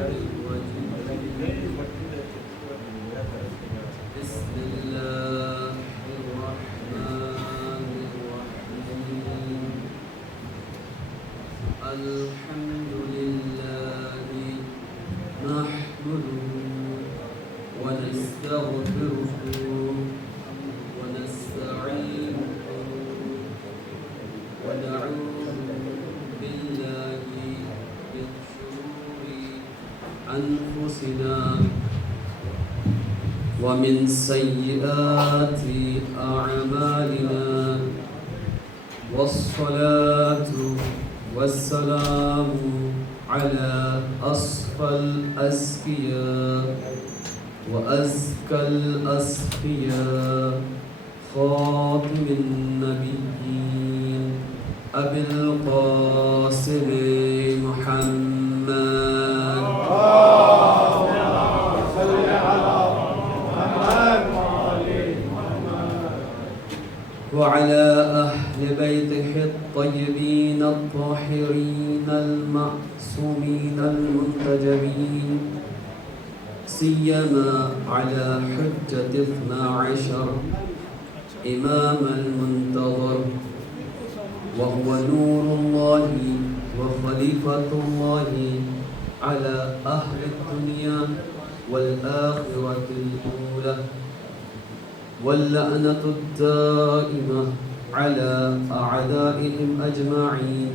بسم الله الرحمن الرحيم الحمد لله نحمده ونستغفره ونستعينه ونعوذ بالله من شرور أنفسنا ومن سيئات أعمالنا والصلاة والسلام على أصفى الأزكياء وأزكى الأصفياء خاتم النبيين أبي القاسم محمد وعلى أهل بيته الطيبين الطاهرين المعصومين المنتجبين سيما على حجة 12 إمام المنتظر وهو نور الله وخليفة الله على أهل الدنيا والآخرة الأولى واللعنة الدائمة على أعدائهم أجمعين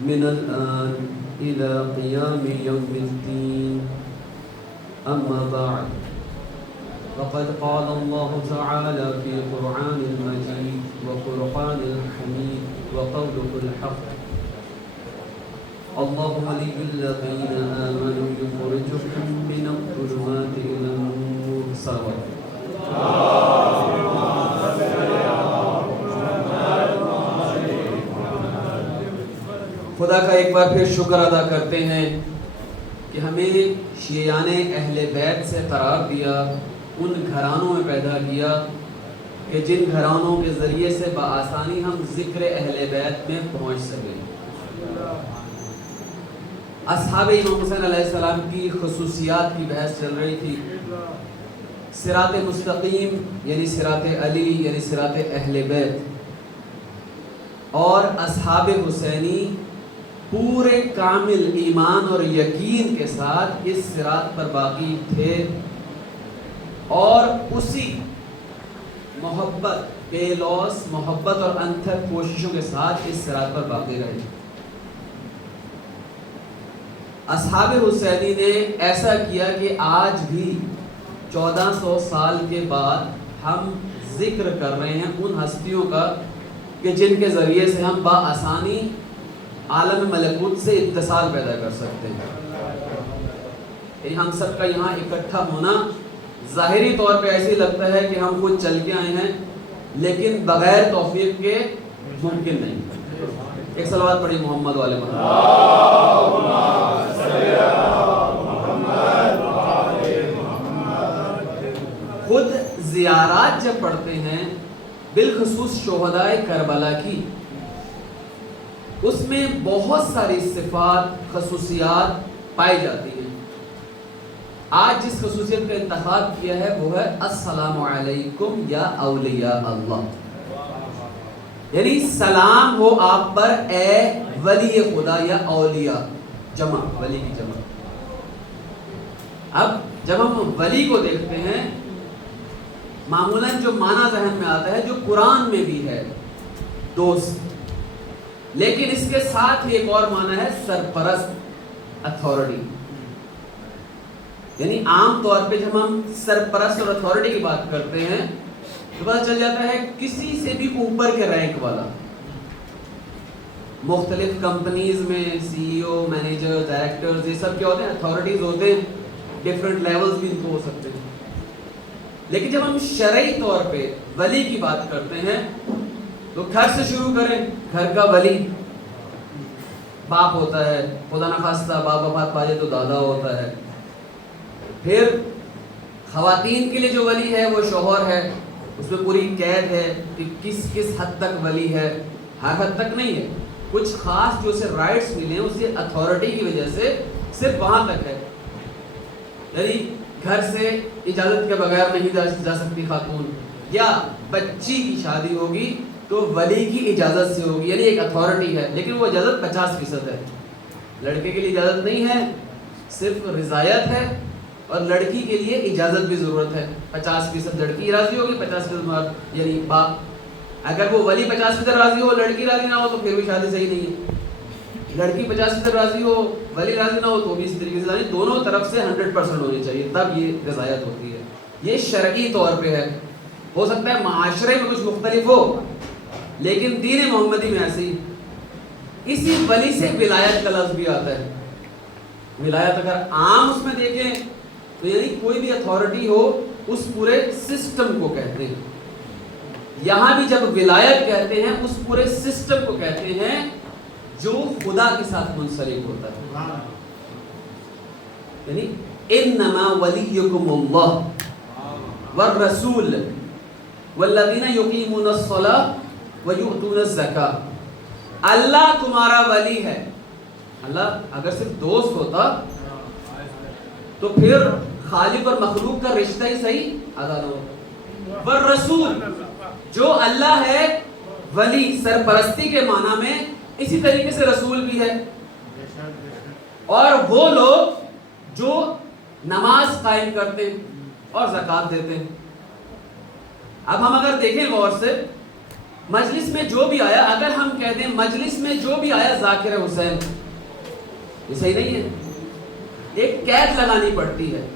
من الآن إلى قيام يوم الدين أما بعد فقد قال الله تعالى في قرآن المجيد وفرقان الحميد وقوله الحق الله ولي الذين آمنوا يخرجهم من الظلمات إلى النور سواء خدا کا ایک بار پھر شکر ادا کرتے ہیں کہ ہمیں شیعان اہل بیت سے قرار دیا، ان گھرانوں میں پیدا کیا کہ جن گھرانوں کے ذریعے سے بآسانی ہم ذکر اہل بیت میں پہنچ سکیں۔ اصحاب امام حسین علیہ السلام کی خصوصیات کی بحث چل رہی تھی۔ صراط مستقیم یعنی صراط علی یعنی صراط اہل بیت، اور اصحاب حسینی پورے کامل ایمان اور یقین کے ساتھ اس صراط پر باقی تھے اور اسی محبت، بے لوث محبت اور انتھک کوششوں کے ساتھ اس صراط پر باقی رہے۔ اصحاب حسینی نے ایسا کیا کہ آج بھی 1400 سال کے بعد ہم ذکر کر رہے ہیں ان ہستیوں کا کہ جن کے ذریعے سے ہم بآسانی عالم ملکوت سے اتصال پیدا کر سکتے ہیں۔ ہم سب کا یہاں اکٹھا ہونا ظاہری طور پہ ایسے لگتا ہے کہ ہم خود چل کے آئے ہیں، لیکن بغیر توفیق کے ممکن نہیں۔ ایک صلوات پڑھی محمد والے محمد۔ خود زیارات جب پڑھتے ہیں بالخصوص شہدائے کربلا کی، اس میں بہت ساری صفات، خصوصیات پائی جاتی ہیں۔ آج جس خصوصیت کا انتخاب کیا ہے وہ ہے السلام علیکم یا اولیاء اللہ، یعنی سلام ہو آپ پر اے ولی خدا یا اولیاء، جمع ولی کی جمع۔ اب جب ہم ولی کو دیکھتے ہیں معمولاً جو معنی ذہن میں آتا ہے جو قرآن میں بھی ہے دوست، لیکن اس کے ساتھ ہی ایک اور معنی ہے سرپرست، اتھارٹی۔ یعنی عام طور پہ جب ہم سرپرست اور اتھارٹی کی بات کرتے ہیں تو پتہ چل جاتا ہے کسی سے بھی اوپر کے رینک والا۔ مختلف کمپنیز میں سی ای او، مینیجر، ڈائریکٹرز، یہ سب کیا ہوتے ہیں؟ اتھارٹیز ہوتے ہیں، ڈفرینٹ لیولز بھی ان کو ہو سکتے ہیں۔ لیکن جب ہم شرعی طور پہ ولی کی بات کرتے ہیں تو گھر سے شروع کریں، گھر کا ولی باپ ہوتا ہے، خدا نخواستہ باپ وفات پا جائے تو دادا ہوتا ہے۔ پھر خواتین کے لیے جو ولی ہے وہ شوہر ہے، اس میں پوری قید ہے کہ کس کس حد تک ولی ہے، ہر حد تک نہیں ہے، کچھ خاص جو اسے رائٹس ملے ہیں اسے اتھارٹی کی وجہ سے صرف وہاں تک ہے، یعنی گھر سے اجازت کے بغیر نہیں جا سکتی خاتون، یا بچی کی شادی ہوگی تو ولی کی اجازت سے ہوگی، یعنی ایک اتھارٹی ہے، لیکن وہ اجازت 50% ہے. لڑکے کے لیے اجازت نہیں ہے، صرف رضایت ہے، اور لڑکی کے لیے اجازت بھی ضرورت ہے. 50% لڑکی راضی ہوگی، 50% مرد یعنی باپ. اگر وہ ولی 50% راضی ہو، لڑکی راضی نہ ہو تو پھر بھی شادی صحیح نہیں ہے. لڑکی 50% راضی ہو، ولی راضی نہ ہو تو بھی اسی طریقے سے، یعنی دونوں طرف سے 100% ہونی چاہیے، تب یہ رضایت ہوتی ہے. یہ شرعی طور پہ ہے. ہو سکتا ہے معاشرے میں کچھ مختلف ہو، لیکن دین محمدی میں ایسے ہی. اسی ولی سے ولایت کا لفظ بھی آتا ہے. ولایت اگر عام اس میں دیکھیں تو یعنی کوئی بھی اتھارٹی ہو، اس پورے سسٹم کو کہتے ہیں. یہاں بھی جب ولایت کہتے ہیں اس پورے سسٹم کو کہتے ہیں جو خدا کے ساتھ منسلک ہوتا ہے. یعنی انما ولیکم اللہ والرسول والذین یقیمون الصلاۃ ویؤتون الزکاۃ. اللہ تمہارا ولی ہے. اللہ اگر صرف دوست ہوتا تو پھر خالق اور مخلوق کا رشتہ ہی صحیح ادا نہ ہوتا. والرسول، جو اللہ ہے ولی سرپرستی کے معنی میں، اسی طریقے سے رسول بھی ہے. اور وہ لوگ جو نماز قائم کرتے اور زکوٰۃ دیتے ہیں. اب ہم اگر دیکھیں غور سے، مجلس میں جو بھی آیا، اگر ہم کہہ دیں مجلس میں جو بھی آیا ذاکر حسین، یہ صحیح نہیں ہے. ایک قید لگانی پڑتی ہے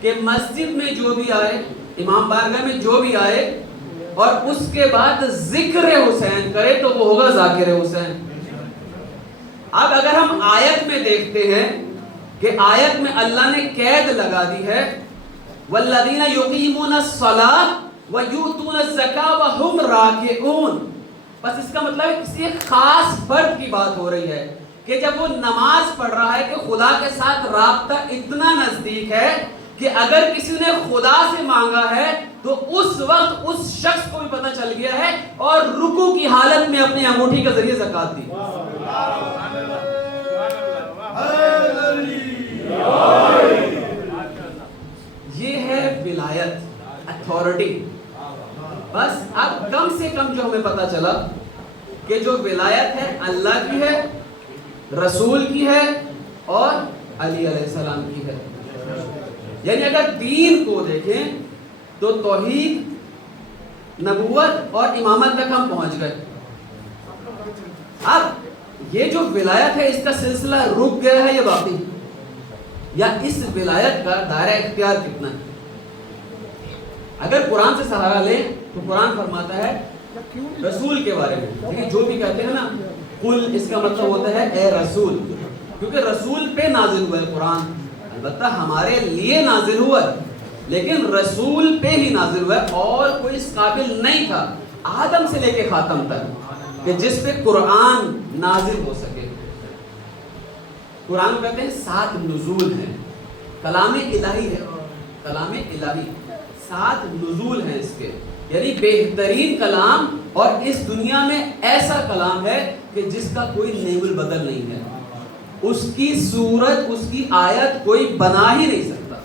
کہ مسجد میں جو بھی آئے، امام بارگاہ میں جو بھی آئے اور اس کے بعد ذکر حسین کرے تو وہ ہوگا ذاکر حسین. اب اگر ہم آیت میں دیکھتے ہیں کہ آیت میں اللہ نے قید لگا دی ہے والذین یقیمون الصلاۃ ویؤتون الزکاۃ وہم راکعون، بس اس کا مطلب کسی ایک خاص فرد کی بات ہو رہی ہے کہ جب وہ نماز پڑھ رہا ہے کہ خدا کے ساتھ رابطہ اتنا نزدیک ہے کہ اگر کسی نے خدا سے مانگا ہے تو اس وقت اس شخص کو بھی پتہ چل گیا ہے اور رکوع کی حالت میں اپنی انگوٹھی کے ذریعے زکوٰۃ دی. یہ ہے ولایت، اتھارٹی. بس اب کم سے کم جو ہمیں پتہ چلا کہ جو ولایت ہے اللہ کی ہے، رسول کی ہے اور علی علیہ السلام کی ہے. یعنی اگر دین کو دیکھیں تو توحید، نبوت اور امامت تک ہم پہنچ گئے. اب یہ جو ولایت ہے اس کا سلسلہ رک گیا ہے یا باقی، یا اس ولایت کا دائرہ اختیار کتنا ہے؟ اگر قرآن سے سہارا لیں تو قرآن فرماتا ہے رسول کے بارے میں، لیکن جو بھی کہتے ہیں نا قل، اس کا مطلب ہوتا ہے اے رسول، کیونکہ رسول پہ نازل ہوا ہے قرآن. البتہ ہمارے لیے نازل ہوا ہے لیکن رسول پہ ہی نازل ہوا ہے، اور کوئی اس قابل نہیں تھا آدم سے لے کے خاتم تک کہ جس پہ قرآن نازل ہو سکے. قرآن کہتے ہیں 7 نزول ہیں، کلام الہی ہے. کلام الہی 7 نزول ہیں اس کے، یعنی بہترین کلام، اور اس دنیا میں ایسا کلام ہے کہ جس کا کوئی نیم البدل نہیں ہے. اس کی صورت، اس کی آیت کوئی بنا ہی نہیں سکتا.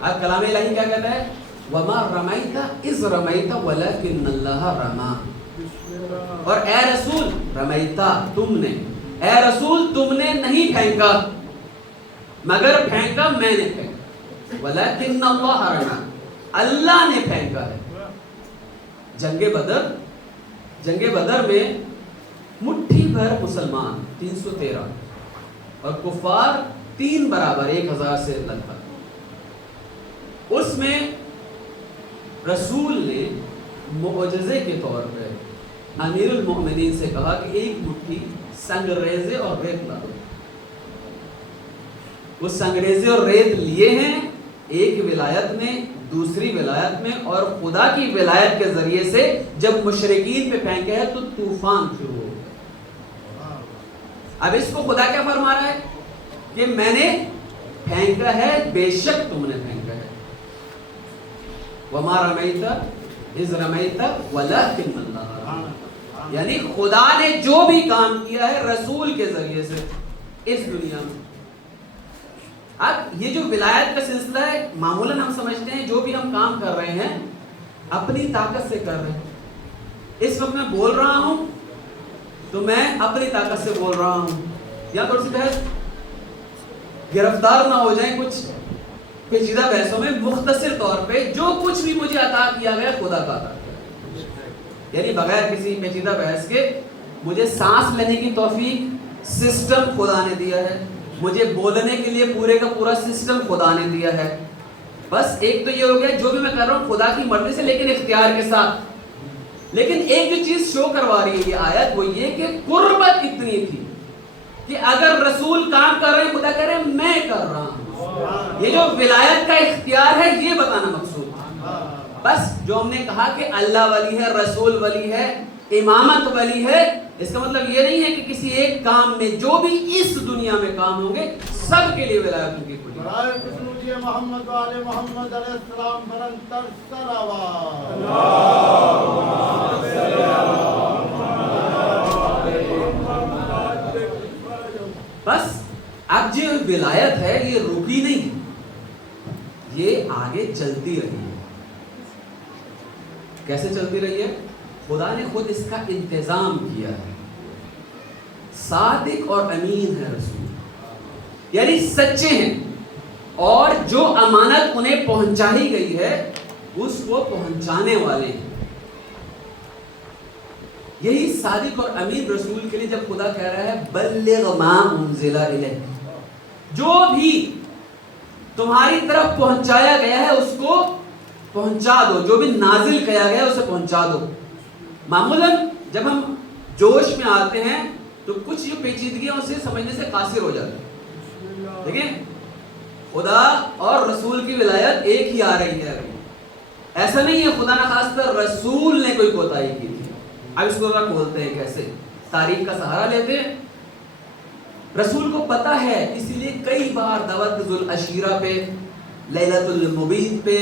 اب کلام الہی کیا کہتا ہے؟ وَمَا رَمَيْتَ إِذْ رَمَيْتَ وَلَكِنَّ اللَّهَ رَمَا. اور اے رسول، رمیتا تم نے، اے رسول تم نے نہیں پھینکا مگر پھینکا میں نے پھینکا. وَلَكِنَّ اللَّهَ رَمَا، اللہ نے پھینکا ہے. جنگ بدر میں مٹھی بھر مسلمان 313 اور کفار 3 برابر 1000 سے لگ بھگ. اس میں رسول نے معجزے کے طور پہ امیر المؤمنین سے کہا کہ ایک مٹھی سنگریزے اور ریت لا دو. وہ سنگریزے اور ریت لیے ہیں ایک ولایت میں، دوسری ولایت میں، اور خدا کی ولایت کے ذریعے سے جب مشرکین پہ پھینکے ہے تو طوفان شروع ہو گیا. اب اس کو خدا کیا فرما رہا ہے کہ میں نے پھینکا ہے، بے شک تم نے پھینکا ہے. وَمَا رَمَيْتَ إِذْ رَمَيْتَ وَلَكِنَّ اللَّهَ رَمَا. یعنی خدا نے جو بھی کام کیا ہے رسول کے ذریعے سے اس دنیا میں، اب یہ جو ولایت کا سلسلہ ہے معمولاً ہم سمجھتے ہیں جو بھی ہم کام کر رہے ہیں اپنی طاقت سے کر رہے ہیں. اس وقت میں بول رہا ہوں تو میں اپنی طاقت سے بول رہا ہوں. یا تھوڑی سی بحث گرفتار نہ ہو جائیں کچھ پیچیدہ بحثوں میں. مختصر طور پہ جو کچھ بھی مجھے عطا کیا گیا خدا کا عطا کیا، یعنی بغیر کسی پیچیدہ بحث کے مجھے سانس لینے کی توفیق سسٹم خدا نے دیا ہے، مجھے بولنے کے لیے پورے کا پورا سسٹم خدا نے دیا ہے. بس ایک تو یہ ہو گیا جو بھی میں کر رہا ہوں خدا کی مرضی سے لیکن اختیار کے ساتھ. لیکن ایک جو چیز شو کروا رہی ہے یہ آیت وہ یہ کہ قربت اتنی تھی کہ اگر رسول کام کر رہے ہیں خدا کہہ رہے ہیں میں کر رہا ہوں. یہ جو ولایت کا اختیار ہے یہ بتانا مقصود ہے. بس جو ہم نے کہا کہ اللہ ولی ہے، رسول ولی ہے، امامت ولی ہے، اس کا مطلب یہ نہیں ہے کہ کسی ایک کام میں جو بھی اس دنیا میں کام ہوں گے سب کے لیے ولایت ان کی کھلی. محمد والے محمد علیہ السلام برنتر صلوات. بس اب جو ولایت ہے یہ رکی نہیں، یہ آگے چلتی رہی ہے. کیسے چلتی رہی ہے؟ خدا نے خود اس کا انتظام کیا ہے. صادق اور امین ہے رسول، یعنی سچے ہیں اور جو امانت انہیں پہنچائی گئی ہے اس کو پہنچانے والے ہیں. یہی صادق اور امین رسول کے لیے جب خدا کہہ رہا ہے بلغ ما انزل الیک، جو بھی تمہاری طرف پہنچایا گیا ہے اس کو پہنچا دو، جو بھی نازل کیا گیا ہے اسے پہنچا دو. معمولاً جب ہم جوش میں آتے ہیں تو کچھ جو پیچیدگیاں اسے سمجھنے سے قاصر ہو جاتے ہیں. دیکھیں خدا اور رسول کی ولایت ایک ہی آ رہی ہے. ابھی ایسا نہیں ہے خدا نہ خاص رسول نے کوئی کوتاہی کی تھی. اب اس کو ذرا کھولتے ہیں کیسے، تاریخ کا سہارا لیتے ہیں. رسول کو پتا ہے اسی لیے کئی بار دعوت ذوالعشیرہ پہ، لیلۃ المبید پہ،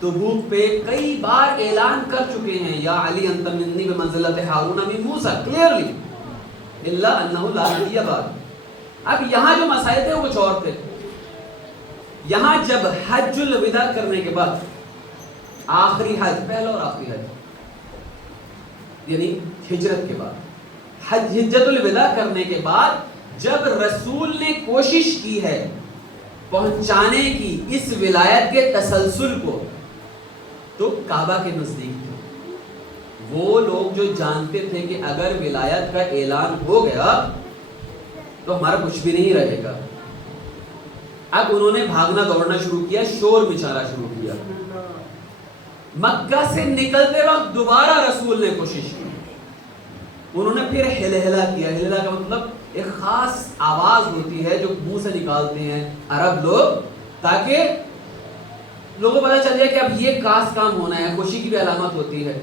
تبوک پہ کئی بار اعلان کر چکے ہیں یا علی انت منی بمنزلۃ ہارون من موسیٰ، کلیئرلی الا انہ لا نبی بعد. اب یہاں جو مسائل تھے وہ کچھ اور تھے. یہاں جب حج الوداع کرنے کے بعد آخری حج، پہلا اور آخری حج یعنی ہجرت کے بعد حجۃ الوداع کرنے کے بعد جب رسول نے کوشش کی ہے پہنچانے کی اس ولایت کے تسلسل کو تو کعبہ کے نزدیک تھے. وہ لوگ جو جانتے تھے کہ اگر ولایت کا اعلان ہو گیا تو ہمارا کچھ بھی نہیں رہے گا. اب انہوں نے بھاگنا دوڑنا شروع کیا، شور مچانا شروع کیا. مکہ سے نکلتے وقت دوبارہ رسول نے کوشش کی. انہوں نے پھر ہلہلا کیا. ہلہلا کا مطلب ایک خاص آواز ہوتی ہے جو منہ سے نکالتے ہیں عرب لوگ تاکہ لوگوں کو پتا چل جائے کہ اب یہ خاص کام ہونا ہے، خوشی کی بھی علامت ہوتی ہے.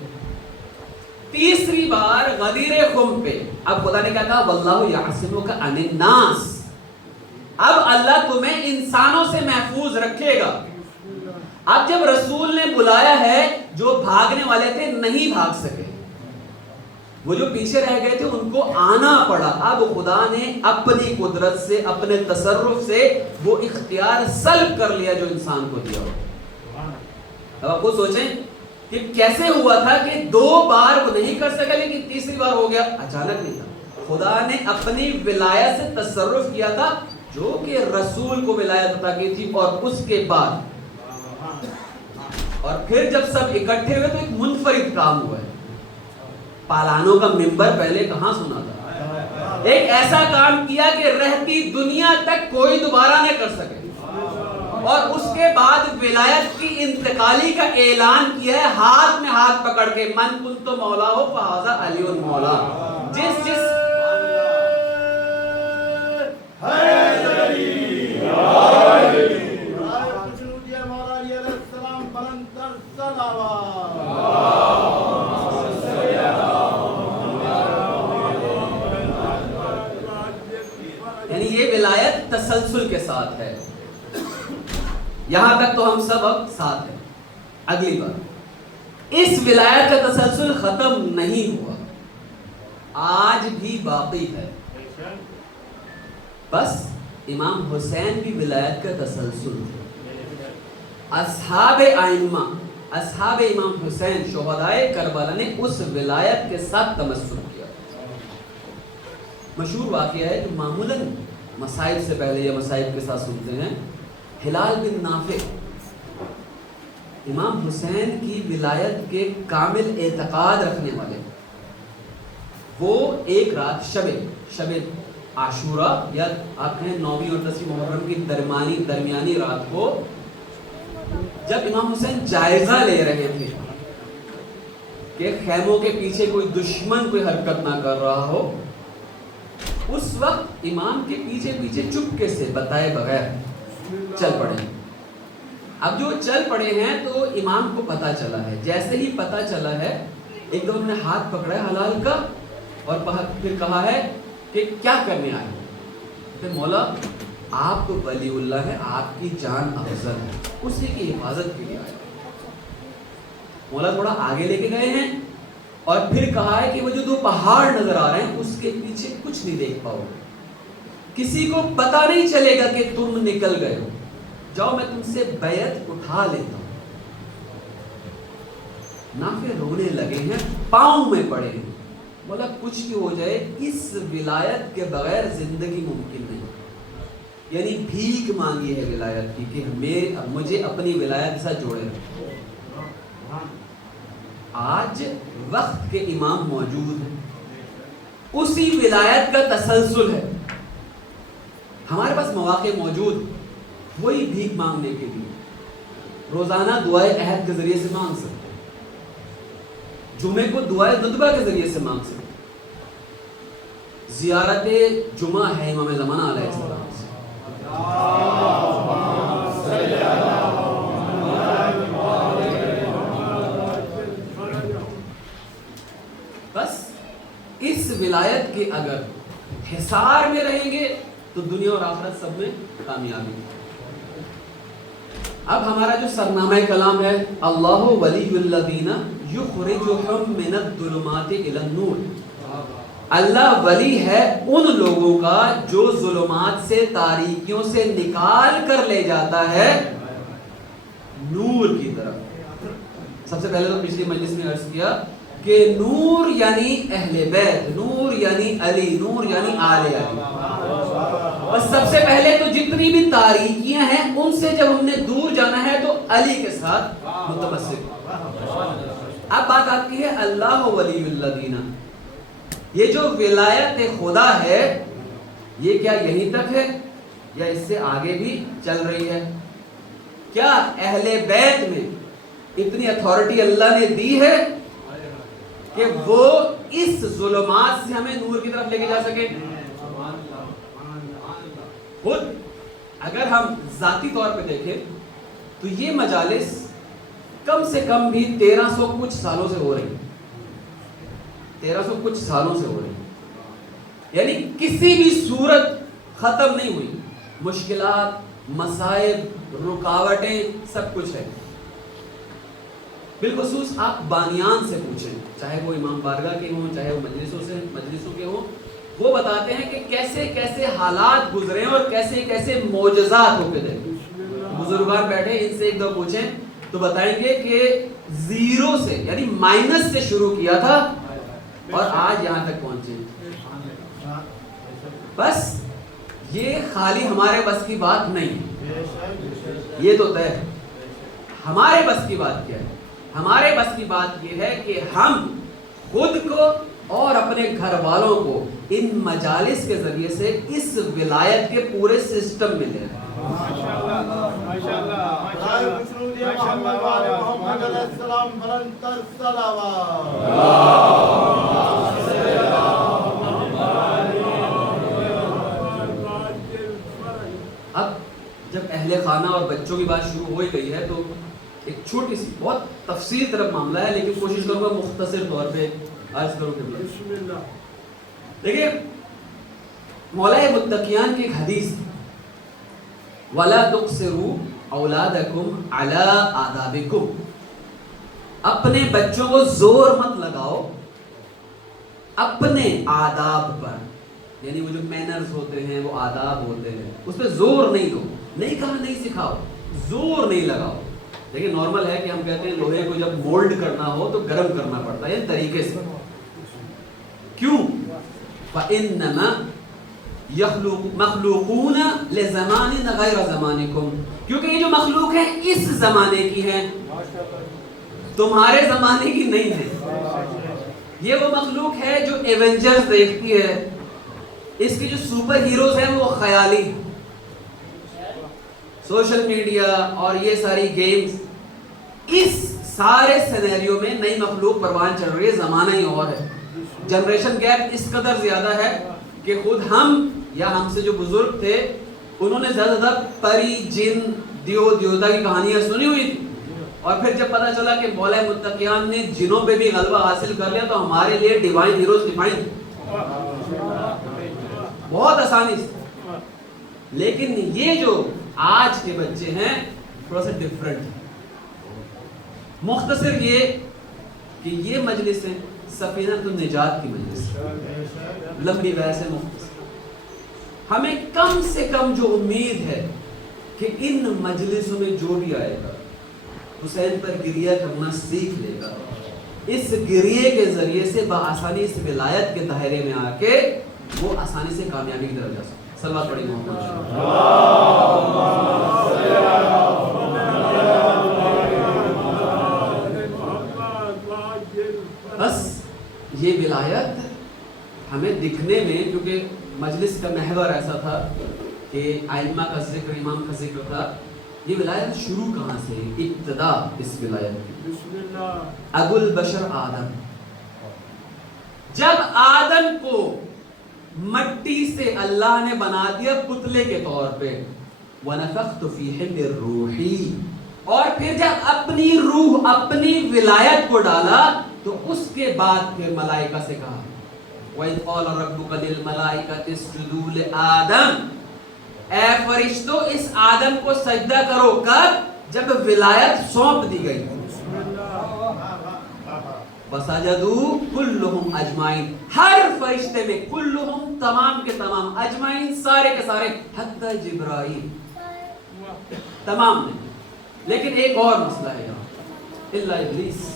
تیسری بار غدیر خم پہ اب خدا نے کیا کہا واللہ یعصمک عن الناس، اب اللہ تمہیں انسانوں سے محفوظ رکھے گا. اب جب رسول نے بلایا ہے جو بھاگنے والے تھے نہیں بھاگ سکے، وہ جو پیچھے رہ گئے تھے ان کو آنا پڑا. اب خدا نے اپنی قدرت سے اپنے تصرف سے وہ اختیار سلب کر لیا جو انسان کو دیا ہو. اب آپ خود سوچیں کہ کیسے ہوا تھا کہ 2 بار وہ نہیں کر سکا لیکن تیسری بار ہو گیا. اچانک نہیں تھا، خدا نے اپنی ولایت سے تصرف کیا تھا جو کہ رسول کو ولایت عطا کی تھی. اور اس کے بعد اور پھر جب سب اکٹھے ہوئے تو ایک منفرد کام ہوا ہے. پالانوں کا منبر پہلے کہاں سنا تھا؟ ایک ایسا کام کیا کہ رہتی دنیا تک کوئی دوبارہ نہ کر سکے. اور اس کے بعد ولایت کی انتقالی کا اعلان کیا ہے ہاتھ میں ہاتھ پکڑ کے من کنت مولا ہو فہذا علی المولا. جس جس یعنی یہ ولایت تسلسل کے ساتھ ہے. یہاں تک تو ہم سب اب ساتھ ہیں. اگلی بار اس ولایت کا تسلسل ختم نہیں ہوا، آج بھی باقی ہے. بس امام حسین بھی ولایت کا تسلسل تھے. اصحاب ائمہ، اصحاب امام حسین شہدائے کربلا نے اس ولایت کے ساتھ تمسک کیا. مشہور واقعہ ہے جو معمولاً مصائب سے پہلے یا مصائب کے ساتھ سنتے ہیں. ہلال بن نافع امام حسین کی ولایت کے کامل اعتقاد رکھنے والے، وہ ایک رات شب عاشورہ یا آپ کہیں 9ویں اور 10ویں محرم کی درمیانی رات کو جب امام حسین جائزہ لے رہے تھے کہ خیموں کے پیچھے کوئی دشمن کوئی حرکت نہ کر رہا ہو، اس وقت امام کے پیچھے پیچھے چپکے سے بتائے بغیر چل پڑے. اب جو چل پڑے ہیں تو امام کو پتہ چلا ہے. جیسے ہی پتہ چلا ہے ایک دم نے ہاتھ پکڑا ہے حلال کا اور پھر کہا ہے کہ کیا کرنے آئے؟ کہ مولا آپ تو ولی اللہ ہے، آپ کی جان افضل ہے، اسی کی حفاظت کے لیے آئے. مولا تھوڑا آگے لے کے گئے ہیں اور پھر کہا ہے کہ وہ جو 2 پہاڑ نظر آ رہے ہیں اس کے پیچھے کچھ نہیں دیکھ پاؤ، کسی کو پتہ نہیں چلے گا کہ تم نکل گئے ہو، جاؤ میں تم سے بیعت اٹھا لیتا ہوں. نافع رونے لگے ہیں، پاؤں میں پڑے ہیں. بولا کچھ بھی ہو جائے اس ولایت کے بغیر زندگی ممکن نہیں. یعنی بھیک مانگی ہے ولایت کی کہ مجھے اپنی ولایت سے جوڑے رکھو. آج وقت کے امام موجود ہیں، اسی ولایت کا تسلسل ہے. ہمارے پاس مواقع موجود، وہی بھیک مانگنے کے لیے روزانہ دعائے عہد کے ذریعے سے مانگ سکتے، جمعے کو دعائے ندبہ کے ذریعے سے مانگ سکتے، زیارت جمعہ ہے امام زمانہ علیہ السلام سے. بس اس ولایت کے اگر حصار میں رہیں گے تو دنیا اور آخرت سب میں کامیابی. اب ہمارا جو سرنامہ کلام ہے، اللہ ولی الذین یخرجہم من الظلمات الی النور. اللہ ولی ہے ان لوگوں کا جو ظلمات سے، تاریکیوں سے نکال کر لے جاتا ہے نور کی طرف. سب سے پہلے تو پچھلی مجلس میں عرض کیا کہ نور یعنی اہل بیت، نور یعنی علی، نور یعنی آل علی. اور سب سے پہلے تو جتنی بھی تاریکیاں ہیں ان سے جب ہم نے دور جانا ہے تو علی کے ساتھ متمسک. اب بات آتی ہے اللہ ولی الذین. یہ جو ولایت خدا ہے یہ کیا یہیں تک ہے یا اس سے آگے بھی چل رہی ہے؟ کیا اہل بیت میں اتنی اتھارٹی اللہ نے دی ہے کہ وہ اس ظلمات سے ہمیں نور کی طرف لے کے جا سکے؟ خود اگر ہم ذاتی طور پہ دیکھیں تو یہ مجالس کم سے کم بھی 1300 کچھ سالوں سے ہو رہی، 1300 کچھ سالوں سے ہو رہی. یعنی کسی بھی صورت ختم نہیں ہوئی. مشکلات، مصائب، رکاوٹیں سب کچھ ہے. بالخصوص آپ بانیان سے پوچھیں، چاہے وہ امام بارگاہ کے ہوں، چاہے وہ مجلسوں کے ہوں، وہ بتاتے ہیں کہ کیسے کیسے حالات گزرے اور کیسے کیسے معجزات ہو کے دیکھیں. بزرگان بیٹھے، ان سے ایک دو پوچھیں تو بتائیں گے کہ زیرو سے یعنی مائنس سے شروع کیا تھا اور آج یہاں تک پہنچے. بس یہ خالی ہمارے بس کی بات نہیں، یہ تو طے ہے. ہمارے بس کی بات کیا ہے؟ ہمارے بس کی بات یہ ہے کہ ہم خود کو اور اپنے گھر والوں کو ان مجالس کے ذریعے سے اس ولایت کے پورے سسٹم میں لے رہے ہیں. اب جب اہل خانہ اور بچوں کی بات شروع ہو گئی ہے تو ایک چھوٹی سی بہت تفصیل طرف معاملہ ہے، لیکن کوشش کروں گا مختصر طور پہ عرض کروں کہ دیکھیے مولا متقیان کی ایک حدیث وَلَا تُقْصِرُوا أَوْلَادَكُمْ عَلَىٰ آدَابِكُمْ. اپنے بچوں کو زور مت لگاؤ اپنے آداب پر. یعنی وہ جو مینرز ہوتے ہیں، وہ آداب ہوتے ہیں، اس پہ زور نہیں دو، نہیں کہا نہیں سکھاؤ، زور نہیں لگاؤ. لیکن نارمل ہے کہ ہم کہتے ہیں لوہے کو جب مولڈ کرنا ہو تو گرم کرنا پڑتا ہے طریقے سے. کیوں؟ فَإِنَّمَا مخلوقون لزمان غیر زمانکم، کیونکہ یہ جو مخلوق ہے اس زمانے کی ہیں، تمہارے زمانے کی نہیں ہے. یہ وہ مخلوق ہے جو ایونجرز دیکھتی ہے، اس کی جو سپر ہیروز ہیں وہ خیالی. سوشل میڈیا اور یہ ساری گیمز، اس سارے سینیریو میں نئی مخلوق پروان چڑھ رہی ہے. زمانہ ہی اور ہے. جنریشن گیپ اس قدر زیادہ ہے کہ خود ہم یا ہم سے جو بزرگ تھے انہوں نے زیادہ زیادہ پری، جن، دیوتا کی کہانیاں سنی ہوئی تھی، اور پھر جب پتا چلا کہ مولا متقیان نے جنوں پہ بھی غلبہ حاصل کر لیا تو ہمارے لیے ڈیوائن ہیروز ڈیفائن بہت آسانی سے. لیکن یہ جو آج کے بچے ہیں تھوڑا سا ڈیفرنٹ ہے. مختصر یہ کہ یہ مجلسیں سفینۃ النجات کی مجلس، لمبی ویسے مختصر. ہمیں کم سے کم جو امید ہے کہ ان مجلسوں میں جو بھی آئے گا حسین پر گریہ کرنا سیکھ لے گا. اس گریے کے ذریعے سے بآسانی اس ولایت کے دائرے میں آ کے وہ آسانی سے کامیابی کی طرف جا سکتا. صلوات پڑھی محمد. بس یہ ولایت ہمیں دکھنے میں، کیونکہ مجلس کا محور ایسا تھا کہ ائمہ کا ذکر، امام کا ذکر تھا. یہ ولایت شروع کہاں سے؟ ابتدا اس ولایت کی بسم اللہ ابو البشر آدم. جب آدم کو مٹی سے اللہ نے بنا دیا پتلے کے طور پہ، وَنَفَخْتُ فِيهِ مِن رُوحِي، اور پھر جب اپنی روح، اپنی ولایت کو ڈالا تو اس کے بعد پھر ملائکہ سے کہا وَإِذْ قَالَ رَبُّكَ لِلْمَلَائِكَةِ اسْجُدُوا لِآدَمَ، اے فرشتوں اس آدم کو سجدہ کرو. کب؟ جب ولایت سونپ دی گئی. فَسَجَدُوا كُلُّهُمْ أَجْمَعِينَ، ہر فرشتے میں، کلہم تمام کے تمام، اجمعین سارے کے سارے، حتی جبرائیل تمام نے. لیکن ایک اور مسئلہ ہے یہاں، الا ابلیس،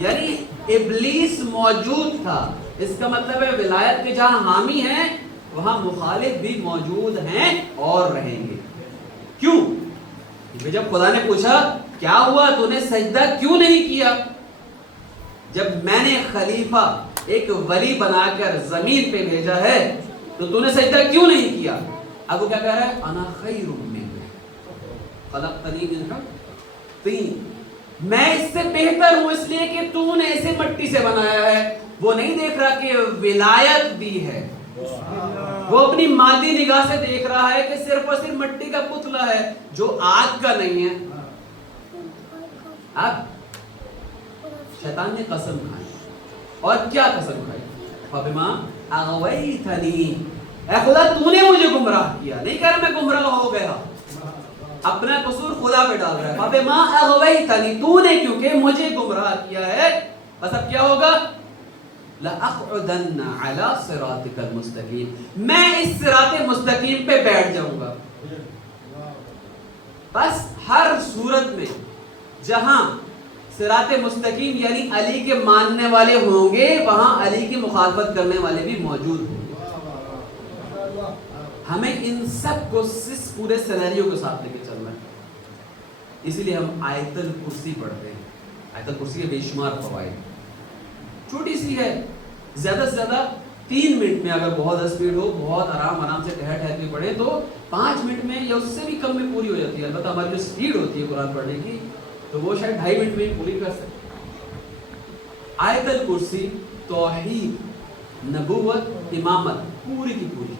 یعنی ابلیس موجود تھا. اس کا مطلب ہے ولایت کے جہاں حامی ہیں وہاں مخالف بھی موجود ہیں اور رہیں گے. کیوں؟ کیونکہ جب خدا نے پوچھا کیا ہوا تو نے سجدہ کیوں نہیں کیا، جب میں نے خلیفہ ایک ولی بنا کر زمین پہ بھیجا ہے تو نے سجدہ کیوں نہیں کیا؟ اب وہ کیا کہہ رہا ہے؟ انا خیر منک خلقتنی من طین، میں اس سے بہتر ہوں اس لیے کہ تو نے اسے مٹی سے بنایا ہے. وہ نہیں دیکھ رہا کہ ولایت بھی ہے، وہ اپنی مادی نگاہ سے دیکھ رہا ہے کہ صرف اور صرف مٹی کا پتلا ہے جو آگ کا نہیں ہے. اب شیطان نے قسم کھائی، اور کیا قسم کھائی؟ فَبِمَا أَغْوَيْتَنِي، اے خدا تو نے مجھے گمراہ کیا. نہیں کہہ رہا میں گمراہ ہو گیا، اپنا قصور خدا پہ ڈال رہا ہے. فَبِمَا أَغْوَيْتَنِي، تو نے کیونکہ مجھے گمراہ کیا ہے، بس اب کیا ہوگا؟ لَأَقْعُدَنَّ عَلَى صِرَاطِكَ الْمُسْتَقِيمِ، میں اس صراط مستقیم پہ بیٹھ جاؤں گا. بس ہر صورت میں جہاں صراط مستقیم یعنی علی کے ماننے والے ہوں گے وہاں علی کی مخالفت کرنے والے بھی موجود ہوں گے. ہمیں ان سب کو اس پورے سینیریو کے ساتھ لے کے چلنا ہے. اسی لیے ہم آیت الکرسی پڑھتے ہیں. آیت الکرسی کے بے شمار فوائد، چھوٹی سی ہے، زیادہ سے زیادہ 3 منٹ میں، اگر بہت اسپیڈ ہو، بہت آرام سے ٹہر ٹہر کے پڑھیں تو 5 منٹ میں یا اس سے بھی کم میں پوری ہو جاتی ہے. البتہ ہماری جو اسپیڈ ہوتی ہے قرآن پڑھنے کی تو وہ شاید 2.5 منٹ میں پوری کر سکتے. آیت الکرسی توحید، نبوت، امامت پوری کی پوری.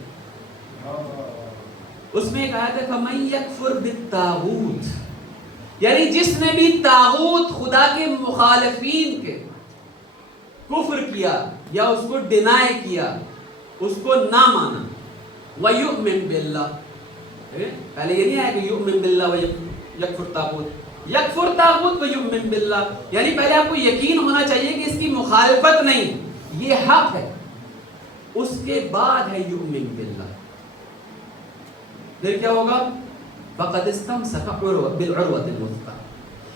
اس میں ایک آیت ہے فَمَن يَكْفُرْ بِالطَّاغُوتِ، یعنی جس نے بھی طاغوت، خدا کے مخالفین کے کفر کیا یا اس کو ڈینائی کیا، اس کو نہ مانا، وَيُؤْمِن بِاللَّهِ، پہلے یہ نہیں آیا کہ یؤمن باللہ وَيَكْفُرْ طاغوت، یکفر طاغوت وَيُؤْمِن بِاللَّهِ، یعنی پہلے آپ کو یقین ہونا چاہیے کہ اس کی مخالفت نہیں، یہ حق ہے. اس کے بعد ہے یؤمن باللہ. پھر کیا ہوگا؟ فقد استمسک بالعروۃ الوثقی.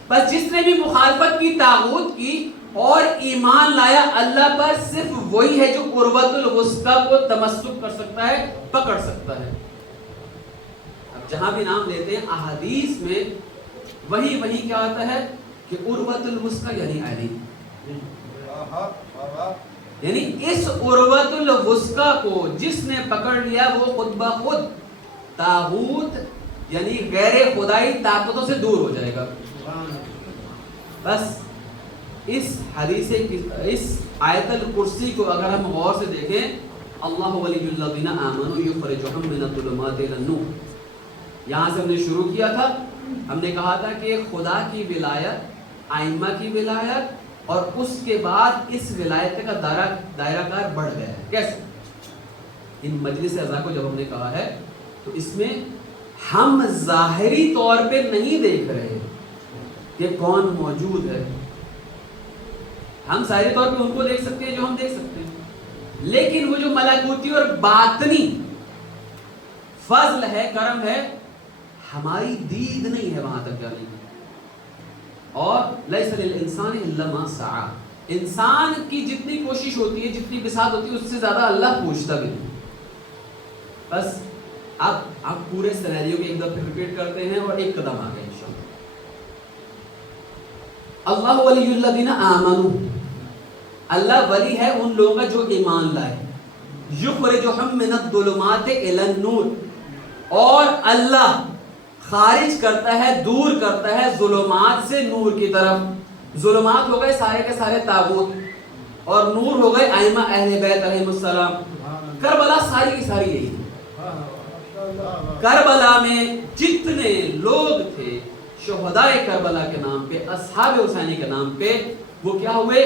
بس جس نے بھی مخالفت کی، طاغوت کی اور ایمان لایا اللہ پر، صرف وہی ہے جو عروۃ الوثقی کو تمسک کر سکتا ہے، پکڑ سکتا ہے. اب جہاں بھی نام لیتے ہیں احادیث میں وہی کیا آتا ہے کہ عروۃ الوثقی یعنی علی، یعنی اس عروۃ الوثقی کو جس نے پکڑ لیا وہ خود بخود طاغوت یعنی غیر خدائی طاقتوں سے دور ہو جائے گا. بس اس حدیث اس آیت الکرسی کو اگر ہم غور سے دیکھیں، اللہ ولی الذین آمنوا یخرجهم من الظلمات الی النور، یہاں سے ہم نے شروع کیا تھا. ہم نے کہا تھا کہ خدا کی ولایت، ائمہ کی ولایت، اور اس کے بعد اس ولایت کا دائرہ کار بڑھ گیا ہے. کیسے؟ ان مجلس اعضاء کو جب ہم نے کہا ہے تو اس میں ہم ظاہری طور پہ نہیں دیکھ رہے کہ کون موجود ہے. ہم ظاہری طور پہ ان کو دیکھ سکتے ہیں جو ہم دیکھ سکتے ہیں، لیکن وہ جو ملکوتی اور باطنی فضل ہے، کرم ہے، ہماری دید نہیں ہے وہاں تک جانے کی. اور لیس للانسان الا ما سعى، انسان کی جتنی کوشش ہوتی ہے، جتنی بساط ہوتی ہے، اس سے زیادہ اللہ پوچھتا بھی نہیں. بس آپ پورے سینیریو کے ایک دفعہ ریپیٹ کرتے ہیں اور ایک قدم آگے انشاءاللہ. اللہ ولی الذین آمنوا، اللہ ولی ہے ان لوگوں کا جو ایمان لائے. یخرجہم من الظلمات الی النور، اور اللہ خارج کرتا ہے، دور کرتا ہے ظلمات سے نور کی طرف. ظلمات ہو گئے سارے کے سارے طاغوت، اور نور ہو گئے ائمہ اہل بیت علیہم السلام. کربلا ساری کی ساری یہی ہے. کربلا میں جتنے لوگ تھے شہدائے کربلا کے نام پہ، اصحاب حسینی کے نام پہ، وہ کیا ہوئے؟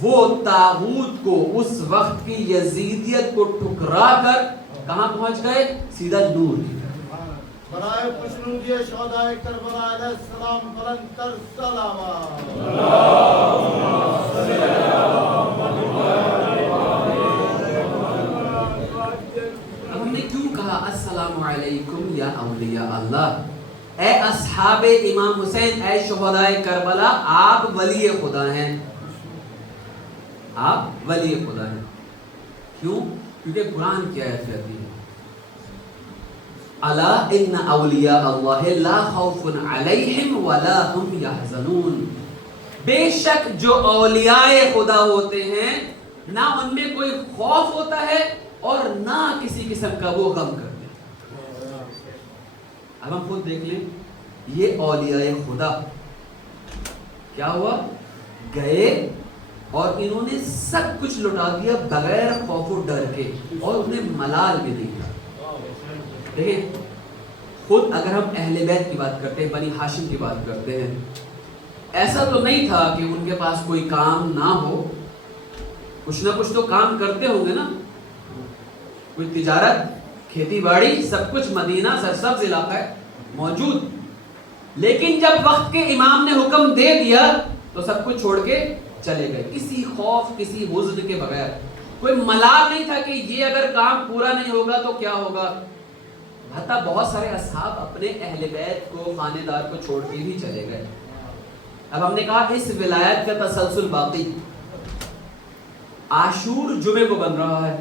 وہ طاغوت کو، اس وقت کی یزیدیت کو ٹھکرا کر کہاں پہنچ گئے؟ سیدھا نور کی طرف. برائے خوشنودی شہدائے کربلا علیہ السلام بلند تر صلوات. اب ہم نے کیوں کہا السلام علیکم یا اولیاء اللہ؟ اے اصحاب امام حسین، اے شہدائے کربلا، آپ ولی خدا ہیں. آپ ولی خدا ہیں. کیوں؟ کیونکہ قرآن کی آیت کہتی ہے الا ان اولیاء اللہ لا خوف علیہم ولا هم یحزنون. بے شک جو اولیاء خدا ہوتے ہیں، نہ ان میں کوئی خوف ہوتا ہے اور نہ کسی قسم کا وہ غم کرتے ہیں. اب ہم خود دیکھ لیں، یہ اولیاء خدا کیا ہوا؟ گئے اور انہوں نے سب کچھ لٹا دیا بغیر خوف و ڈر کے، اور انہیں ملال بھی نہیں کیا. دیکھیں، خود اگر ہم اہل بیت کی بات کرتے ہیں، بنی ہاشم کی بات کرتے ہیں، ایسا تو نہیں تھا کہ ان کے پاس کوئی کام نہ ہو. کچھ نہ کچھ تو کام کرتے ہوں گے نا، کوئی تجارت، کھیتی باڑی، سب کچھ مدینہ سرسبز علاقہ ہے موجود. لیکن جب وقت کے امام نے حکم دے دیا تو سب کچھ چھوڑ کے چلے گئے، کسی خوف، کسی حزن کے بغیر. کوئی ملال نہیں تھا کہ یہ اگر کام پورا نہیں ہوگا تو کیا ہوگا. حتیٰ بہت سارے اصحاب اپنے اہل بیت کو، خانے دار کو چھوڑ کے بھی چلے گئے. اب ہم نے کہا اس ولایت کا تسلسل باقی. عاشور جمعے کو بن رہا ہے.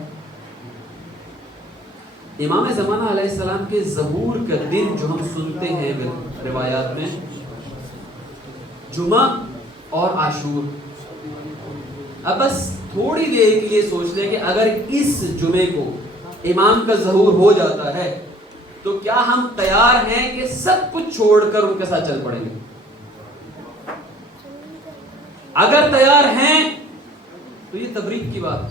امام زمانہ علیہ السلام کے ظہور کا دن جو ہم سنتے ہیں روایات میں، جمعہ اور عاشور. اب بس تھوڑی دیر کے لیے سوچ لیں کہ اگر اس جمعے کو امام کا ظہور ہو جاتا ہے تو کیا ہم تیار ہیں کہ سب کچھ چھوڑ کر ان کے ساتھ چل پڑیں گے؟ اگر تیار ہیں تو یہ تبریک کی بات،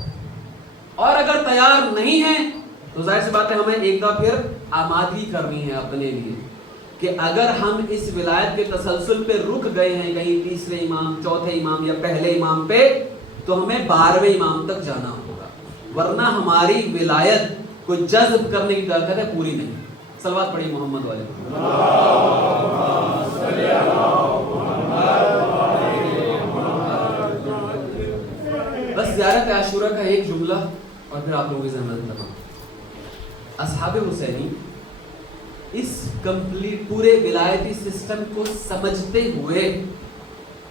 اور اگر تیار نہیں ہیں تو ظاہر سی بات ہے ہمیں ایک دفعہ پھر آمادگی کرنی ہے اپنے لیے کہ اگر ہم اس ولایت کے تسلسل پہ رک گئے ہیں کہیں تیسرے امام، چوتھے امام یا پہلے امام پہ، تو ہمیں 12ویں امام تک جانا ہوگا، ورنہ ہماری ولایت کو جذب کرنے کی طاقت ہے پوری نہیں. صلوات پڑھیں محمد والے. بس زیارت عاشورہ کا ایک جملہ اور پھر آپ لوگوں کی ذمہ داری اصحاب حسینی اس کمپلیٹ پورے ولایتی سسٹم کو سمجھتے ہوئے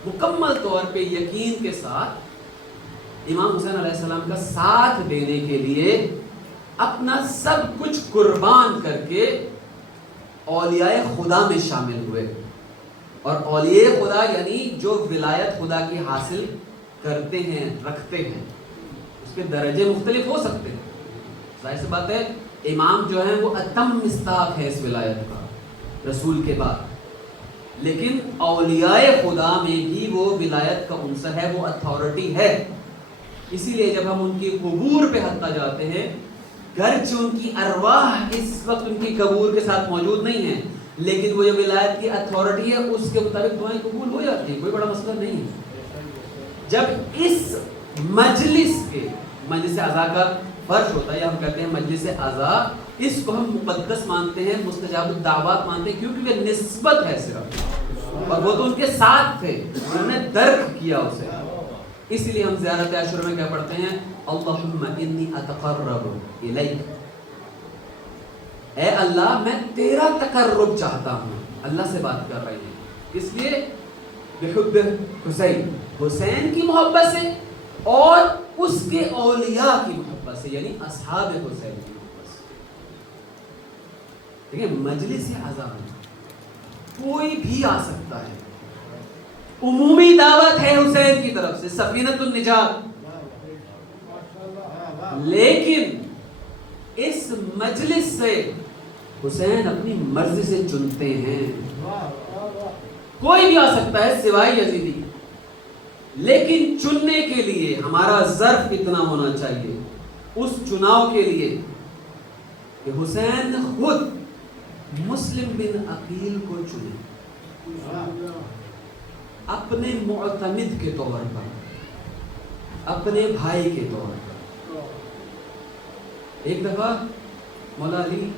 مکمل طور پہ یقین کے ساتھ امام حسین علیہ السلام کا ساتھ دینے کے لیے اپنا سب کچھ قربان کر کے اولیاء خدا میں شامل ہوئے. اور اولیاء خدا یعنی جو ولایت خدا کی حاصل کرتے ہیں رکھتے ہیں, اس کے درجے مختلف ہو سکتے ہیں, ظاہر سی بات ہے. امام جو ہے وہ اتم مصداق ہے اس ولایت کا رسول کے بعد, لیکن اولیاء خدا میں بھی وہ ولایت کا عنصر ہے, وہ اتھارٹی ہے. اسی لیے جب ہم ان کی قبور پہ حتیٰ جاتے ہیں, گرچہ ان کی ارواح اس وقت ان کی قبور کے ساتھ موجود نہیں ہیں, لیکن وہ جو ولایت کی اتھارٹی ہے اس کے مطابق دعائیں قبول ہو جاتی ہیں, کوئی بڑا مسئلہ نہیں ہے. جب اس مجلس اعضاء کا فرش ہوتا ہے, یا ہم کہتے ہیں مجلس اعضاء, اس کو ہم مقدس مانتے ہیں, مستجاب الدعوات مانتے ہیں, کیونکہ وہ نسبت ہے صرف, اور وہ تو ان کے ساتھ تھے, انہوں نے درک کیا اسے. اس لیے ہم زیارت عاشورہ میں کیا پڑھتے ہیں, اللہم انی اتقرب الیک, اے اللہ میں تیرا تقرب چاہتا ہوں. اللہ سے بات کر رہے ہیں, اس لیے بحب حسین, حسین کی محبت سے اور اس کے اولیاء کی محبت سے, یعنی اصحاب حسین کی محبت سے. دیکھیں مجلس اعضاء میں کوئی بھی آ سکتا ہے, عمومی دعوت ہے حسین کی طرف سے, سفینۃ النجات, لیکن اس مجلس سے حسین اپنی مرضی سے چنتے ہیں. کوئی بھی آ سکتا ہے سوائے یزیدی, لیکن چننے کے لیے ہمارا ظرف اتنا ہونا چاہیے اس چناؤ کے لیے کہ حسین خود مسلم بن عقیل کو چنے, اپنے معتمد کے طور پر, اپنے بھائی کے طور پر. ایک دفعہ مولا علی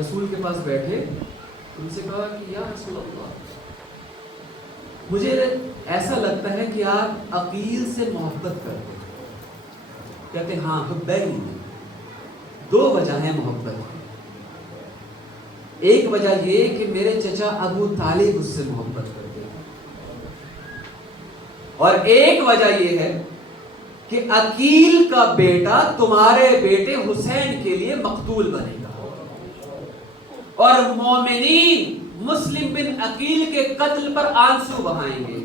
رسول کے پاس بیٹھے, ان سے کہا کہ یا رسول اللہ, مجھے ایسا لگتا ہے کہ آپ عقیل سے محبت کرتے ہیں. کہتے ہیں ہاں حبین, دو وجہ ہیں محبت کی. ایک وجہ یہ کہ میرے چچا ابو طالب اس سے محبت کرتے ہیں, اور ایک وجہ یہ ہے کہ عقیل کا بیٹا تمہارے بیٹے حسین کے لیے مقتول بنے گا, اور مومنین مسلم بن عقیل کے قتل پر آنسو بہائیں گے.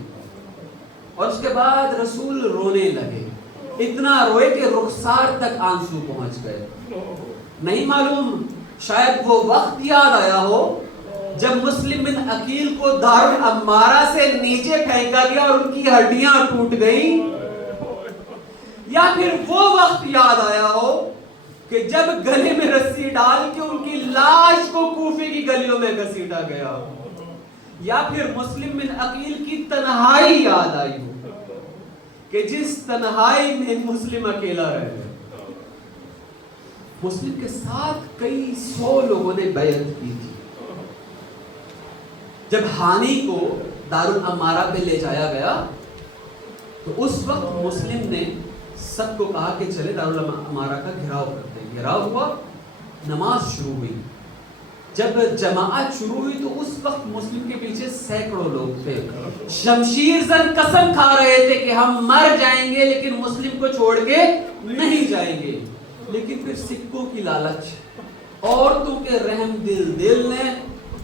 اور اس کے بعد رسول رونے لگے, اتنا روئے کہ رخسار تک آنسو پہنچ گئے. نہیں معلوم, شاید وہ وقت یاد آیا ہو جب مسلم بن عقیل کو دار العمارہ سے نیچے پھینکا گیا اور ان کی ہڈیاں ٹوٹ گئیں, یا پھر وہ وقت یاد آیا ہو کہ جب گلے میں رسی ڈال کے ان کی لاش کو کوفے کی گلیوں میں گھسیٹا گیا, یا پھر مسلم بن عقیل کی تنہائی یاد آئی ہو کہ جس تنہائی میں مسلم اکیلا رہ گیا. مسلم کے ساتھ کئی سو لوگوں نے بیعت کی تھی. جب ہانی کو دارالعمارہ پہ لے جایا گیا تو اس وقت مسلم نے سب کو کہا کہ چلے دارالعمارہ کا گھیراؤ کرتے ہیں. گھیراؤ ہوا, نماز شروع ہوئی. جب جماعت شروع ہوئی تو اس وقت مسلم کے پیچھے سینکڑوں لوگ تھے, شمشیر زن قسم کھا رہے تھے کہ ہم مر جائیں گے لیکن مسلم کو چھوڑ کے نہیں جائیں گے. لیکن پھر سکوں کی لالچ, عورتوں کے رحم دل نے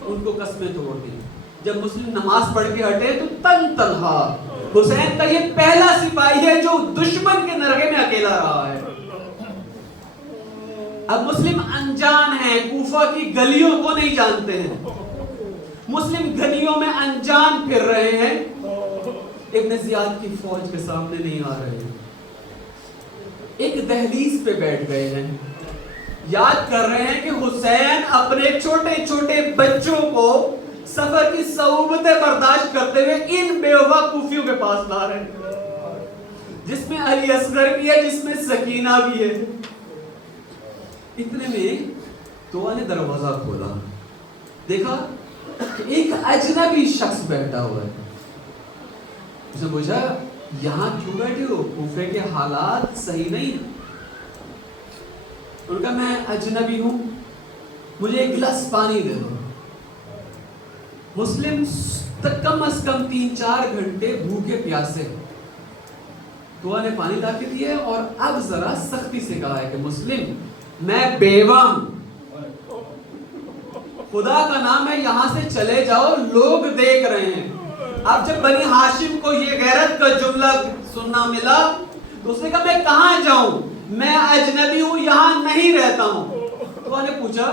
ان کو قسمیں توڑ دی. جب مسلم نماز پڑھ کے ہٹے تو تنہا حسین کا یہ پہلا سپاہی ہے جو دشمن کے نرغے میں اکیلا رہا ہے. اب مسلم انجان ہیں, کوفہ کی گلیوں کو نہیں جانتے ہیں, مسلم گلیوں میں انجان پھر رہے ہیں, ابن زیاد کی فوج کے سامنے نہیں آ رہے ہیں, ایک دہلیز پہ بیٹھ گئے ہیں, یاد کر رہے ہیں کہ حسین اپنے چھوٹے چھوٹے بچوں کو سفر کی صعوبتیں برداشت کرتے ہوئے ان بیوہ کوفیوں کے پاس لا رہے ہیں, جس میں علی اصغر بھی ہے, جس میں سکینہ بھی ہے. اتنے میں دعا نے دروازہ کھولا, دیکھا کہ ایک اجنبی شخص بیٹھا ہوا ہے. اس نے پوچھا یہاں کیوں بیٹھے ہو, کوفے کے حالات صحیح نہیں ہیں. ان کا میں اجنبی ہوں، مجھے ایک گلاس پانی دے دو۔ مسلم کم از کم 3-4 گھنٹے بھوکے پیاسے، دعا نے پانی لا کے دیا ہے، اور اب ذرا سختی سے کہا ہے کہ مسلم میں بیوہ ہوں، خدا کا نام ہے یہاں سے چلے جاؤ، لوگ دیکھ رہے ہیں۔ اب جب بنی ہاشم کو یہ غیرت کا جملہ سننا ملا تو اس نے کہا میں کہاں جاؤں، میں اجنبی ہوں، یہاں نہیں رہتا ہوں۔ دعا نے پوچھا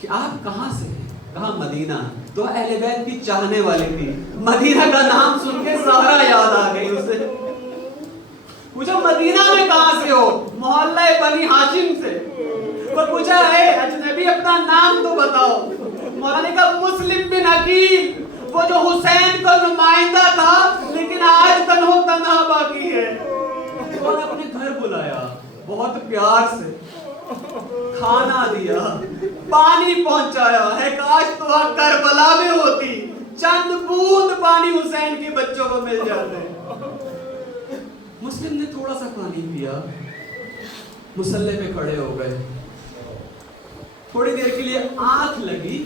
کہ آپ کہاں سے ہیں؟ کہا مدینہ۔ تو اہل بیت کی چاہنے والی تھی، مدینہ کا نام سن کے زہرا یاد آ گئی اسے۔ پوچھا مدینہ میں کہاں سے ہو؟ محلہ بنی ہاشم سے۔ اور پوچھا ہے اجنبی اپنا نام تو بتاؤ۔ مولا نے کہا مسلم بن عقیل، وہ جو حسین کا نمائندہ تھا لیکن آج تنہا تنہا باقی ہے۔ انہوں نے اپنے گھر بلایا، بہت پیار سے کھانا دیا، پانی پہنچایا ہے، کاش تو آپ کربلا میں ہوتی، چند بوند پانی حسین کے بچوں کو مل جاتے۔ مسلم نے تھوڑا سا پانی پیا، مصلی پہ کھڑے ہو گئے، تھوڑی دیر کے لیے آنکھ لگی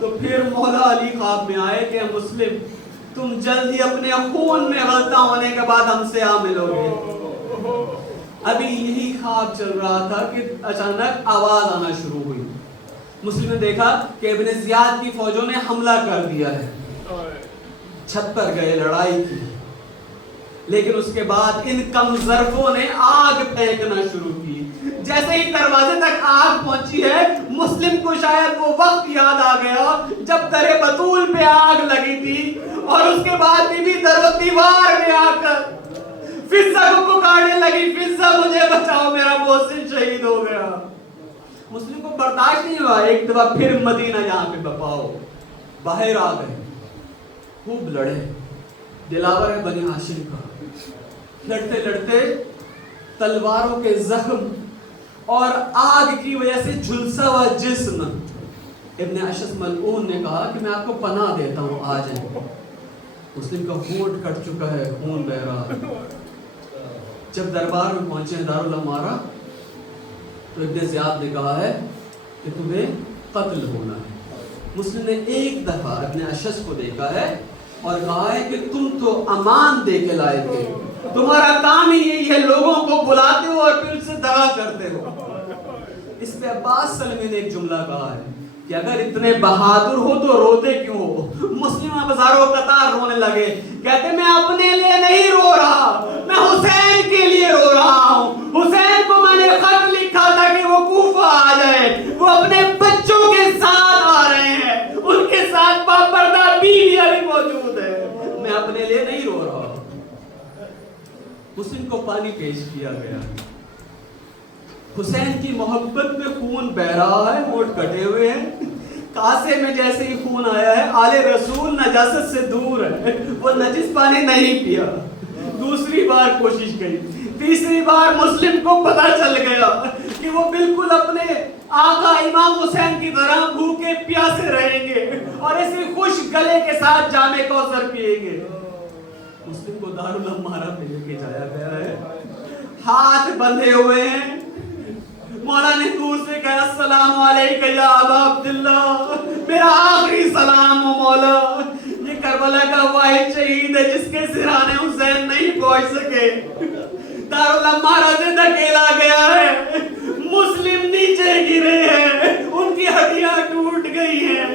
تو پھر مولا علی خواب میں آئے کہ مسلم تم جلدی اپنے خون میں غلطہ ہونے کے بعد ہم سے آ ملو گے۔ ابھی یہی خواب چل رہا تھا کہ اچانک آواز آنا شروع ہوئی۔ مسلم نے دیکھا کہ ابن زیاد کی فوجوں نے حملہ کر دیا ہے، چھت پر گئے، لڑائی کی، لیکن اس کے بعد ان کم ظرفوں نے آگ پھینکنا شروع کی۔ جیسے ہی دروازے تک آگ پہنچی ہے، مسلم کو شاید وہ وقت یاد آ گیا جب در بطول پہ آگ لگی تھی، اور اس کے بعد بھی در و دیوار میں آ کر فضہ کو پکارنے لگی، فضہ مجھے بچاؤ، میرا محسن شہید ہو گیا۔ مسلم کو برداشت نہیں ہوا، ایک دفعہ پھر مدینہ یہاں پہ بپاؤ، باہر آ گئے، خوب لڑے، دلاور ہے بنی ہاشم کا، لڑتے لڑتے تلواروں کے زخم اور آگ کی وجہ سے جھلسا ہوا جسم، ابن اشعث ملعون نے کہا کہ میں آپ کو پناہ دیتا ہوں، آ جائیں۔ مسلم کا ہونٹ کٹ چکا ہے، خون بہ رہا ہے۔ جب دربار میں پہنچے ہیں دارالامارہ تو ابن زیاد نے کہا ہے کہ تمہیں قتل ہونا ہے۔ مسلم نے ایک دفعہ ابن اشعث کو دیکھا ہے اور کہا ہے کہ تم تو امان دے کے لائے تھے، تمہارا کام ہی یہی ہے، لوگوں کو بلاتے ہو اور پھر سے دغا کرتے ہو۔ اس پہ عباس سلمی نے ایک جملہ کہا ہے کہ اگر اتنے بہادر ہو تو روتے کیوں ہو؟ مسلم ہزاروں قطار رونے لگے، کہتے میں اپنے لیے نہیں رو رہا، میں حسین کے لیے رو رہا ہوں۔ حسین کو میں نے خط لکھا تھا کہ وہ کوفہ آ جائے، وہ اپنے بچوں کے ساتھ آ رہے ہیں، ان کے ساتھ باپردہ بیویاں بھی موجود ہے، میں اپنے لیے نہیں رو رہا۔ مسلم کو پانی پیش کیا گیا، حسین کی محبت میں خون بہ رہا ہے، ہونٹ کٹے ہوئے ہیں، کاسے میں جیسے ہی خون آیا ہے، آل رسول نجاست سے دور ہے، وہ نجس پانی نہیں پیا۔ دوسری بار کوشش کی، تیسری بار مسلم کو پتہ چل گیا کہ وہ بالکل اپنے آقا امام حسین کی طرح بھوکے پیاسے رہیں گے اور اسی خوش گلے کے ساتھ جام کوثر پیئیں گے۔ مسلم کو دارالامارہ پہ لے کے جایا گیا ہے، ہاتھ بندھے ہوئے ہیں، مولا نے دور سے کہا السلام علیکہ یا ابا عبداللہ، میرا آخری سلام ہو مولا، یہ کربلا کا واحد شہید ہے جس کے سرحان حسین نہیں پہنچ سکے، دارالامارہ سے دھکیلا گیا ہے، مسلم نیچے گرے ہیں، ان کی ہڈیاں ٹوٹ گئی ہیں،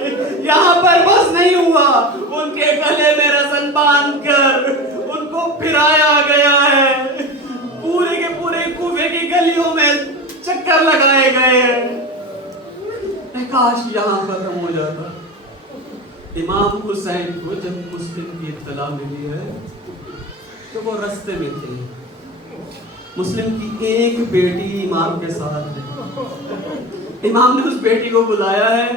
یہاں پر بس نہیں ہوا، ان کے گلے میں رسن باندھ کر ان کو پھرایا گیا ہے، پورے کے پورے کوفے کی گلیوں میں چکر لگائے گئے ہیں۔ کاش یہاں ختم ہو جاتا۔ امام حسین کو جب مسلم کی اطلاع ملی ہے تو وہ رستے میں تھے، مسلم کی ایک بیٹی امام کے ساتھ ہے، امام نے اس بیٹی کو بلایا ہے،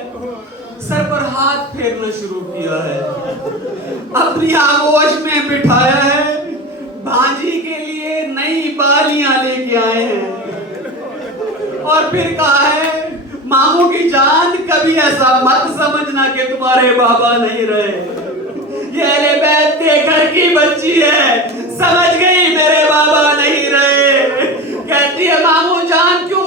سر پر ہاتھ پھیرنا شروع کیا ہے، اپنی آغوش میں بٹھایا ہے، بھانجی کے لیے نئی بالیاں لے کے آئے ہیں، اور پھر کہا ہے ماموں کی جان کبھی ایسا مت سمجھنا کہ تمہارے بابا نہیں رہے، یہ اہل بیت کے گھر کی بچی ہے، سمجھ گئی میرے بابا نہیں رہے، کہتی ہے ماموں جان کیوں